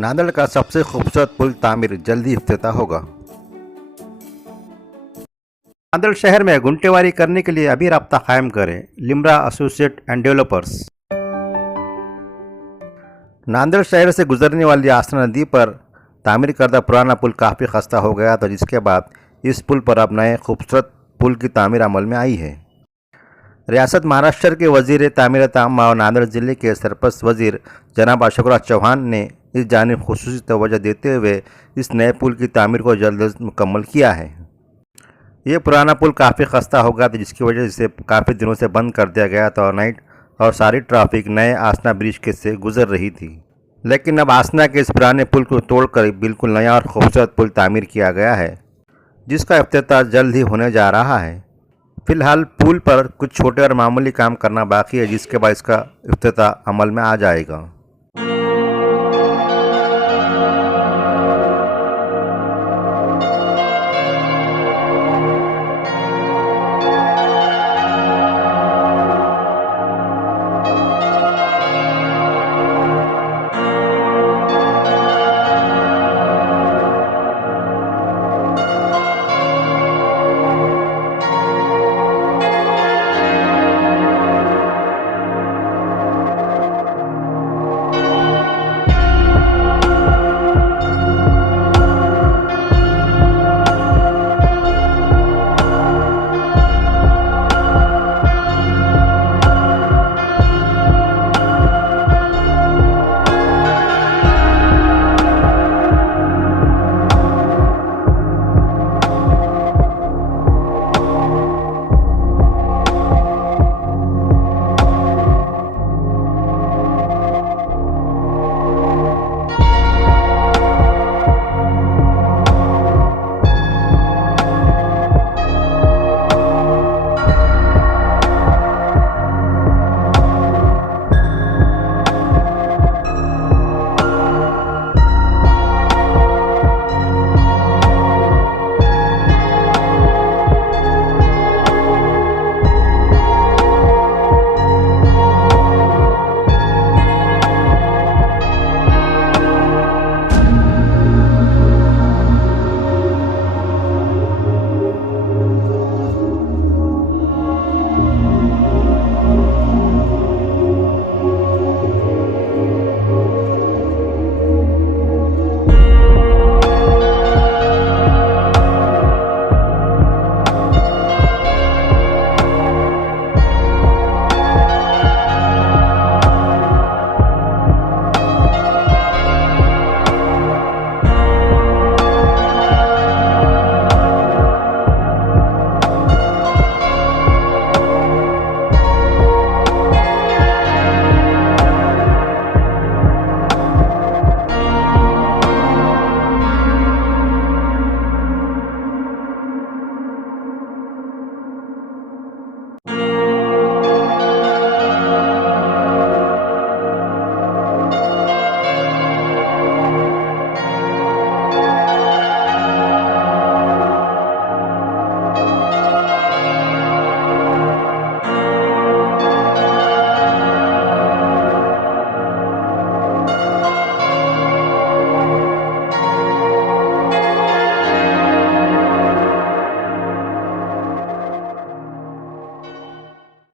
नांदेड़ का सबसे खूबसूरत पुल तामीर जल्द ही इफ्तिताह होगा। नांदेड़ शहर में गुंटेवारी करने के लिए अभी राब्ता कायम करें, Limra associate and developers. Nanded शहर से गुजरने वाली आसना नदी पर तामीर करदा पुराना पुल काफ़ी खस्ता हो गया था, जिसके बाद इस पुल पर अब नए खूबसूरत पुल की तामीर अमल में आई है। रियासत महाराष्ट्र के वजीर तामीरत आम्मा और नांदेड़ ज़िले के सरपंच वजीर जनाब अशोकराज चौहान ने इस जानिब खुसूसी तवज्जो देते हुए इस नए पुल की तामीर को जल्द मुकम्मल किया है। ये पुराना पुल काफ़ी खस्ता हो गया था, जिसकी वजह से काफ़ी दिनों से बंद कर दिया गया था और सारी ट्रैफिक नए आसना ब्रिज के से गुजर रही थी। लेकिन अब आसना के इस पुराने पुल को तोड़कर बिल्कुल नया और खूबसूरत पुल तामीर किया गया है, जिसका इफ्तिताह जल्द ही होने जा रहा है। फिलहाल पुल पर कुछ छोटे और मामूली काम करना बाकी है, जिसके बाद इसका इफ्तिताह अमल में आ जाएगा।